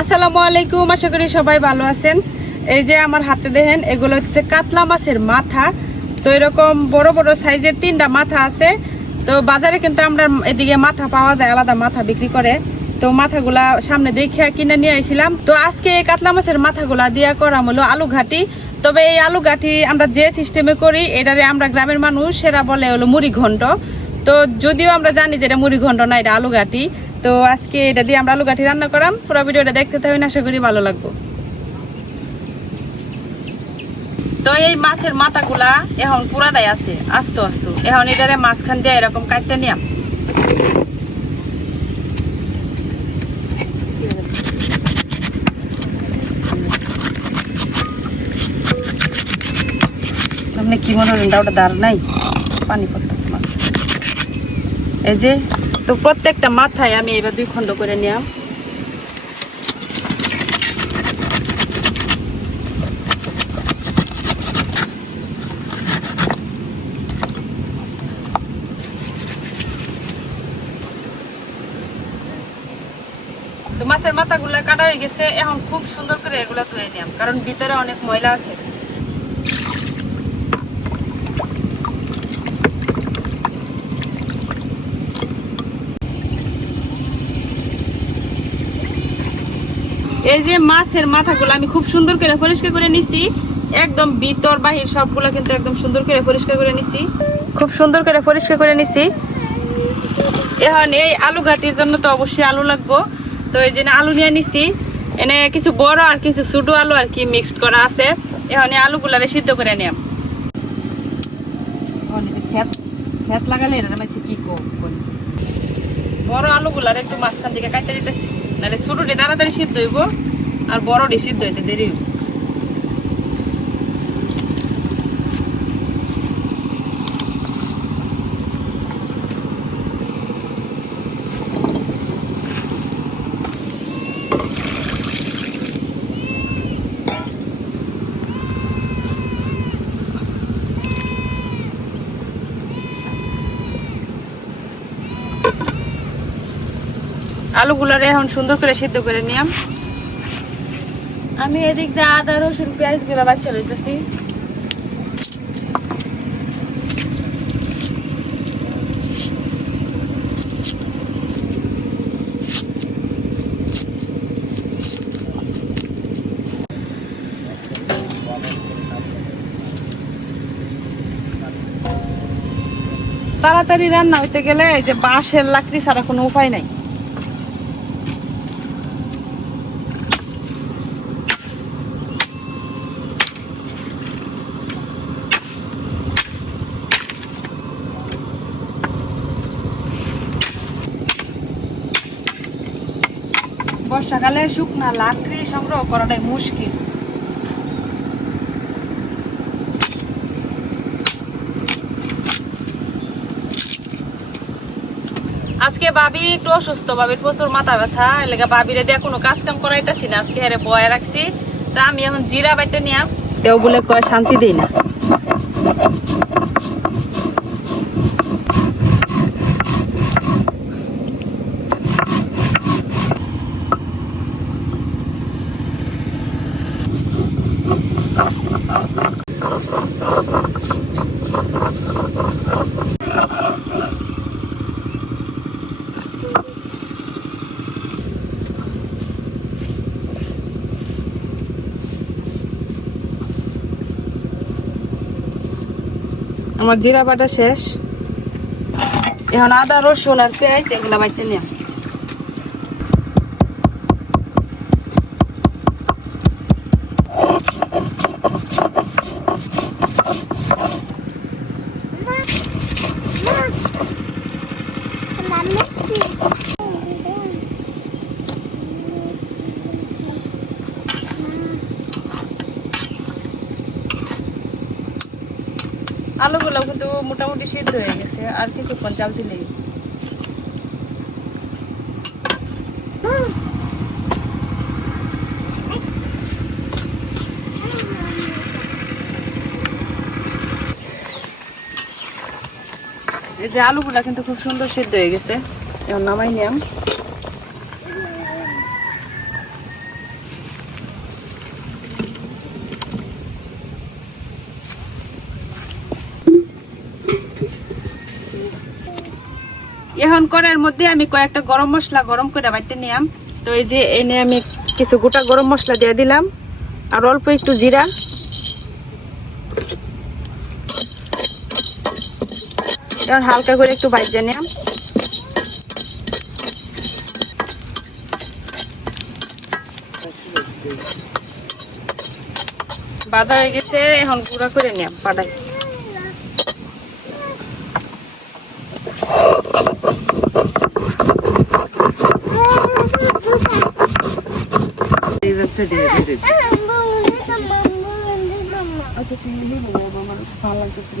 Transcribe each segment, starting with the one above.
আসসালামু আলাইকুম, আশা করি সবাই ভালো আছেন। এই যে আমার হাতে দেখেন, এগুলো হচ্ছে কাতলা মাছের মাথা। তো এরকম বড় বড় সাইজের তিনটা মাথা আছে। তো বাজারে কিন্তু আমরা এদিকে মাথা পাওয়া যায়, আলাদা মাথা বিক্রি করে। তো মাথাগুলা সামনে দেখে কিনে নিয়ে আইছিলাম। তো আজকে এই কাতলা মাছের মাথাগুলা দিয়া করা হলো আলু ঘাটি। তবে এই আলু ঘাটি আমরা যে সিস্টেমে করি, এটারে আমরা গ্রামের মানুষ, সেরা বলে হলো মুড়ি ঘন্ট তো যদিও আমরা জানি যে এটা মুড়ি ঘন্ট না, এটা আলু ঘাটি। তো আজকে এটা দিয়ে আমরা আলু ঘাটি রান্না করাম। পুরো ভিডিওটা দেখতে থাকবেন আশা করি ভালো লাগবে। তো এই মাছের মাথাগুলা এখন পুরাটাই আছে, আস্ত আস্ত। এখন এটারে মাঝখান দিয়ে এরকম কাটতে নিয়াম। আপনি কি মনে হলেন ওটা দাঁড় নাই। পানি পড়তেছে মাছ এই যে তো প্রত্যেকটা মাথায় আমি এবার দুই খণ্ড করে নিলাম। তো মাছের মাথাগুলো কাটা হয়ে গেছে, এখন খুব সুন্দর করে এগুলো ধুয়ে নিলাম, কারণ ভিতরে অনেক ময়লা আছে। এই যে মাছের মাথাগুলো আমি খুব সুন্দর করে পরিষ্কার করে নিছি। একদম ভিতর, বাহির সবগুলো কিন্তু একদম সুন্দর করে পরিষ্কার করে নিছি। খুব সুন্দর করে পরিষ্কার করে নিছি। এখন এই আলু ঘাটির জন্য তো অবশ্যই আলু লাগবো। তো এই জন্য আলু নিয়ে নিছি। এনে কিছু বড় আর কিছু ছোট আলু আর কি মিক্সড করা আছে। এখন এই আলুগুলারে সিদ্ধ করে নিলাম খেত খেত লাগালে এটা কি বড় আলুগুলার একটু মাঝখান থেকে কাটতে দিতেছি। নাহলে ছোটটি তাড়াতাড়ি সিদ্ধ হইব আর বড়টি সিদ্ধ হইতে দেরি হইব। আলুগুলারে এখন সুন্দর করে সিদ্ধ করে নিয়াম। আমি এদিক দিয়ে আদা রসুন পেঁয়াজগুলো বাচ্চা লইতেছি। তাড়াতাড়ি রান্না হইতে গেলে এই যে বাঁশের লাকড়ি ছাড়া কোনো উপায় নাই। বর্ষাকালে শুকনা লাকড়ি সংগ্রহ করাটাই মুশকিল। আজকে ভাবি একটু অসুস্থ ভাবির প্রচুর মাথা ব্যথা এলাকা ভাবিরে দিয়ে কোনো কাজ কাম করাইতেছি না, আজকে হেরে বয়ে রাখছি। তা আমি এখন জিরা বাইটে নিয়াম কেউ বলে কয় শান্তি দিই না। আমার জিরা বাটা শেষ। এখন আদা রসুন আর পেঁয়াজ এগুলা বাইতে নিয়ে আলুগুলো কিন্তু মোটামুটি সিদ্ধ হয়ে গেছে, আর কিছুক্ষণ চাল দিলেই। এই যে আলুগুলা কিন্তু খুব সুন্দর সিদ্ধ হয়ে গেছে এখন নামাই নিয়াম এখন করার মধ্যে আমি কয়েকটা গরম মশলা গরম করে বাইতে নিলাম। তো এই যে এনে আমি কিছু গোটা গরম মশলা দিয়ে দিলাম। আর অল্প একটু জিরা। এখন হালকা করে একটু বাইতে নিলাম। বাজা হয়ে গেছে, এখন গুঁড়া করে নিলাম পাটাই আচ্ছা তুমি নিবো আমার ভালো লাগতেছে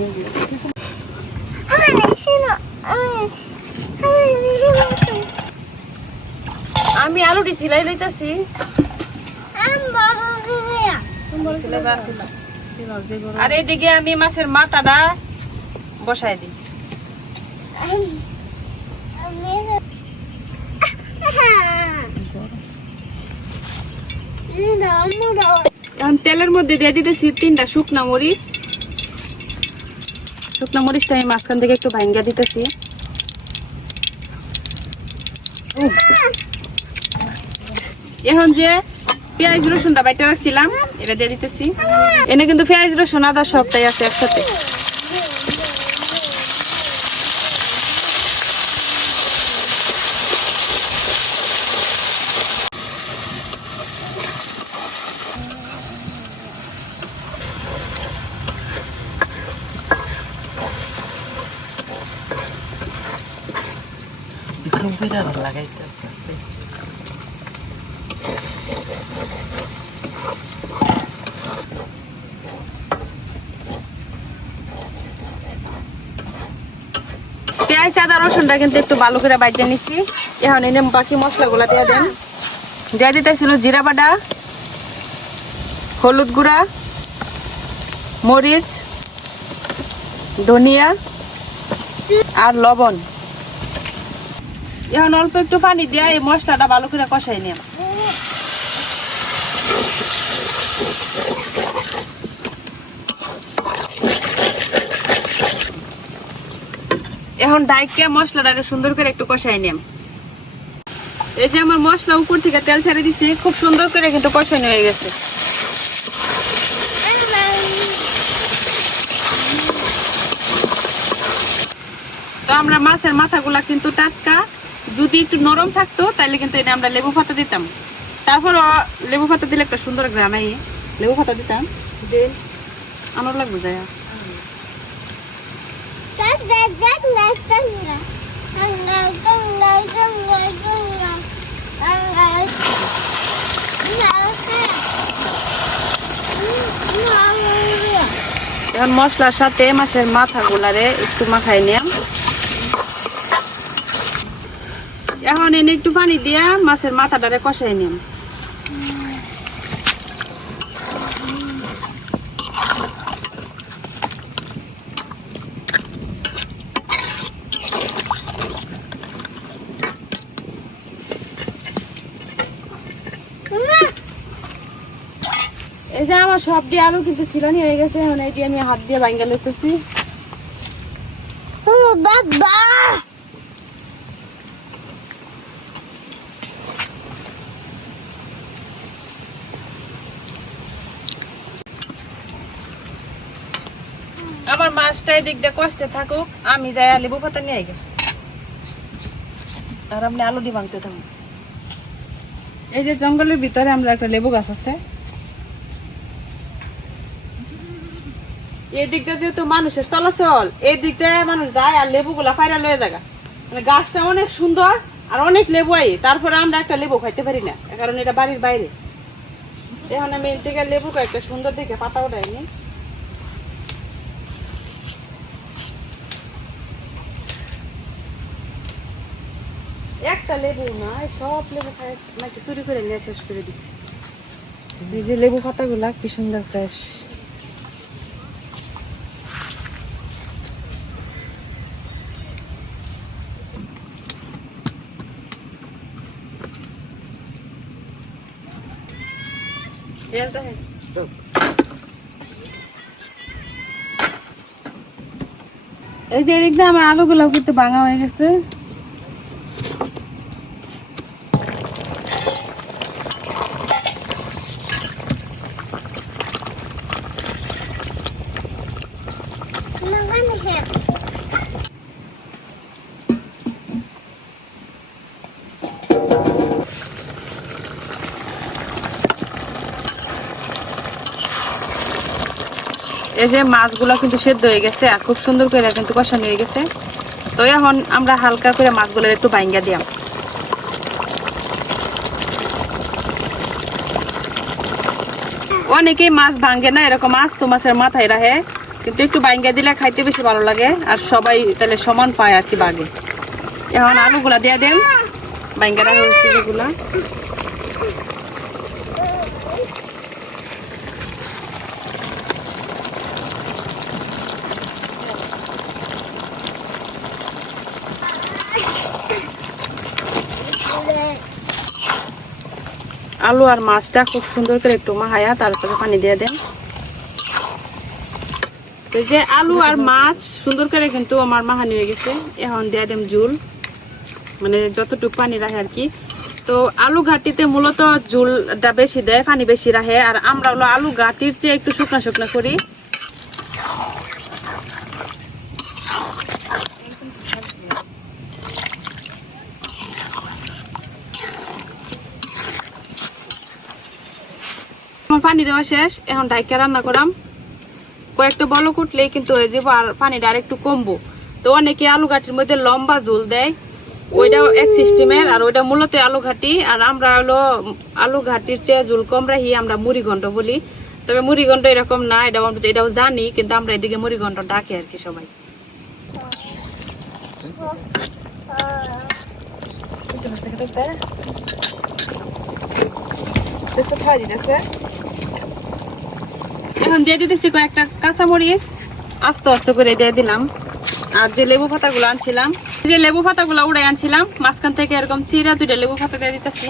আমি আলুটি সিলাই লইতাছি আর এইদিকে আমি মাছের মাথাটা বসাই দিই। তেলের মধ্যে দিয়ে দিতেছি তিনটা শুকনা মরিচ। শুকনা মরিচটা আমি মাঝখান থেকে একটু ভাঙ্গা দিতেছি। এখন যে পেঁয়াজ রসুনটা বাইটা রাখছিলাম, এটা দিয়ে দিতেছি। এনে কিন্তু পেঁয়াজ রসুন আদা সবটাই আছে একসাথে। পেঁয়াজ, আদা, রসুনটা কিন্তু একটু ভালো করে বাইটে নিচ্ছি। এখন এনে বাকি মশলাগুলো দিয়ে দেন। দিয়ে দিতেছিল জিরা বাটা, হলুদ গুঁড়া, মরিচ, ধনিয়া আর লবণ। এখন অল্প একটু পানি দিয়ে এই মশলাটা ভালো করে কষাই নিলাম এখন ডাইকে মশলাটা সুন্দর করে একটু কষাই নিম। এই যে আমার মশলা উপর থেকে তেল ছেড়ে দিছি খুব সুন্দর করে কিন্তু কষানো হয়ে গেছে। তো আমরা মাছের মাথাগুলা কিন্তু টাটকা। যদি একটু নরম থাকতো তাহলে কিন্তু এটা আমরা লেবু পাতা দিতাম। তারপর লেবু পাতা দিলে একটা সুন্দর গ্রাম লেবু পাতা দিতাম। আমার লাগবে যায় মশলার সাথে মাছের মাথা মাথাগুলারে একটু মাখাই নিলাম এখন এনে একটু পানি দিয়া মাছের মাথাটারে কষাই নিলাম এই যে আমার সব দিয়ে আলু কিন্তু সিলানি হয়ে গেছে। এখন এটি আমি হাত দিয়ে ভাঙ্গা লইতেছি। বাবা! আমার মাছটা এদিক দিয়ে কষতে থাকুক আমি যাই লেবু পাতা নিয়ে আইগে। আর আপনি আলু দিয়ে ভাঙতে থাকুন। এই যে জঙ্গলের ভিতরে আমরা একটা লেবু গাছ আছে। এই দিকটা যেহেতু মানুষের চলাচল এই দিকটা মানুষ যায় আর লেবু গুলা ফাইরা লয়ে জায়গা মানে গাছটা অনেক সুন্দর আর অনেক লেবু আই, তারপরে আমরা একটা লেবু খাইতে পারি না কারণ এটা বাড়ির বাইরে। এখন আমি থেকে লেবু একটা সুন্দর দেখে পাতা উঠাইনি একটা লেবু না সব লেবু খাই চুরি করে নিয়ে শেষ করে দিচ্ছি এই যে লেবু পাতাগুলা কি সুন্দর ফ্রেশ এই যে এদিক দিয়ে আমার আলুগুলো কিন্তু ভাঙা হয়ে গেছে। এই যে মাছগুলো কিন্তু সেদ্ধ হয়ে গেছে আর খুব সুন্দর করে কিন্তু কষানো হয়ে গেছে। তো এখন আমরা হালকা করে মাছগুলো একটু বাইঙ্গা দিয়াম। অনেকেই মাছ ভাঙ্গে না, এরকম মাছ তো মাছের মাথায় রাখে, কিন্তু একটু বাইঙ্গা দিলে খাইতে বেশি ভালো লাগে আর সবাই তাহলে সমান পায় আর কি বাগে। এখন আলুগুলা দিয়ে দেন বাইঙ্গা রাখা হয়েছে আলু আর মাছটা খুব সুন্দর করে একটু মাহায়া তারপরে পানি দিয়ে দেন। যে আলু আর মাছ সুন্দর করে কিন্তু আমার মাহানি হয়ে গেছে। এখন দিয়ে দেন জুল মানে যতটুকু পানি রাখে আর কি। তো আলু ঘাটিতে মূলত জুলটা বেশি দেয়, পানি বেশি রাখে। আর আমরা হলো আলু ঘাটির চেয়ে একটু শুকনা শুকনা করি আমার পানি দেওয়া শেষ, এখন ডাইকা রান্না করাম। কয়েকটা বল কুটলেই কিন্তু হয়ে যাব আর পানিটা আর একটু কমবো। তো অনেকে আলু ঘাটির মধ্যে লম্বা ঝোল দেয়। ওইটাও এক সিস্টেমের, আর ওইটা মূলত আলু ঘাটি। আর আমরা হলো আলু ঘাটির চেয়ে ঝোল কম রাখি, আমরা মুড়ি ঘন্ট বলি। তবে মুড়ি ঘন্ট এরকম না, এটাও আমরা- এটাও জানি, কিন্তু আমরা এদিকে মুড়ি ঘন্ট ডাকি আর কি সবাই। দেখছ, খাওয়া দিতেছে। এখন দিয়ে দিতেছি কয়েকটা কাঁচামরিচ। আস্তে আস্তে করে দিয়ে দিলাম। আর যে লেবু পাতাগুলো আনছিলাম যে লেবু পাতাগুলো উড়ে আনছিলাম, মাঝখান থেকে এরকম চিরা দুইটা লেবু পাতা দিয়ে দিতেছি।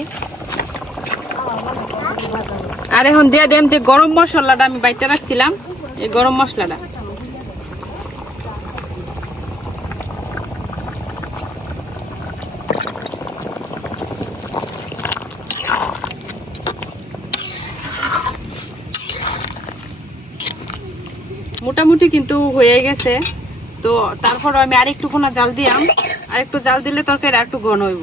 আর এখন দিয়ে দেন যে গরম মশলাটা আমি বাইতে রাখছিলাম, এই গরম মশলাটা। মোটামুটি কিন্তু হয়ে গেছে। তো তারপর আমি আরেকটু কোনা জাল দিলাম আরেকটু জাল দিলে তরকারি আর একটু ঘন হইব।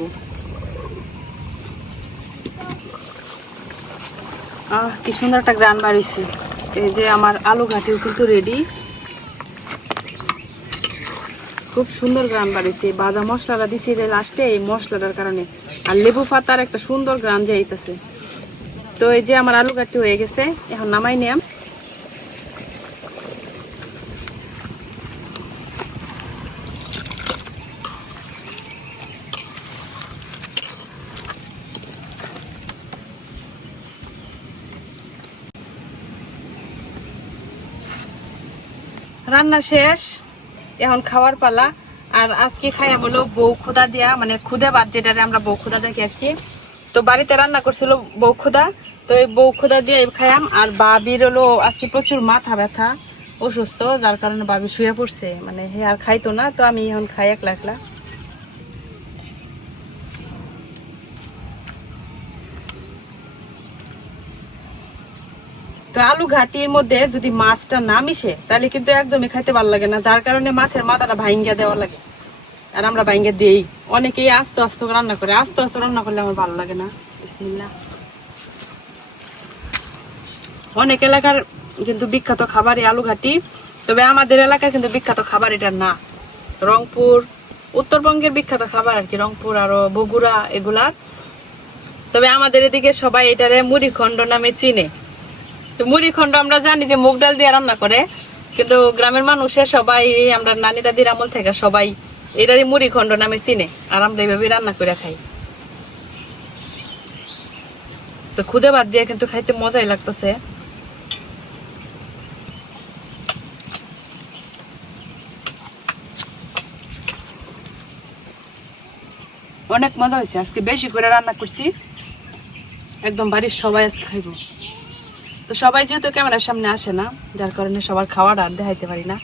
আহ, কি সুন্দর একটা গ্রান বাড়িছে এই যে আমার আলু ঘাটিও কিন্তু রেডি খুব সুন্দর গ্রান বাড়িছে বাজা মশলাটা দিছি লাস্টে এই মশলাটার কারণে। আর লেবু পাতার একটা সুন্দর গ্রান যাইতেছে তো এই যে আমার আলু ঘাটি হয়ে গেছে, এখন নামাই নিয়াম। রান্না শেষ, এখন খাওয়ার পালা। আর আজকে খাইয়া বলো বউ খুদা দিয়া মানে খুদে বাদ যেটা আমরা বউ খুদা দেখি আর কি। তো বাড়িতে রান্না করছিল বউ খুদা তো এই বউ খুদা দিয়ে খাইয়াম। আর বাবির হলো আজকে প্রচুর মাথা ব্যথা, অসুস্থ, যার কারণে বাবি শুয়ে পড়ছে। মানে হে আর খাইতো না, তো আমি এখন খাই একলা একলা। আলু ঘাটির মধ্যে যদি মাছটা না মিশে, তাহলে কিন্তু একদমই খাইতে ভালো লাগে না। যার কারণে মাছের মাথাটা ভাইঙ্গা দেওয়া লাগে। আর আমরা ভাইঙ্গা দিই। অনেকেই আস্তে আস্তে রান্না করে। আস্তে আস্তে রান্না করলে আমার ভালো লাগে না। অনেক এলাকার কিন্তু বিখ্যাত খাবার এই আলু ঘাটি। তবে আমাদের এলাকার কিন্তু বিখ্যাত খাবার এটা না। রংপুর, উত্তরবঙ্গের বিখ্যাত খাবার আর কি। রংপুর আরও বগুড়া এগুলার তবে আমাদের এদিকে সবাই এটারে মুড়ি খন্ড নামে চিনে। তো মুড়ি খন্ড আমরা জানি যে মুগ ডাল দিয়ে রান্না করে, কিন্তু গ্রামের মানুষের সবাই, আমরা নানি দাদির আমল থেকে সবাই এটারই মুড়ি খন্ড নামে চিনে, আর আমরা এইভাবে রান্না করে খাই। তো খুদে ভাত দিয়ে কিন্তু খাইতে মজাই লাগতেছে। অনেক মজা হয়েছে, আজকে বেশি করে রান্না করছি। একদম বাড়ির সবাই আজকে খাইবো। তো সবাই যেহেতু ক্যামেরার সামনে আসে না, যার কারণে সবার খাওয়াটা আর দেখাইতে পারি না।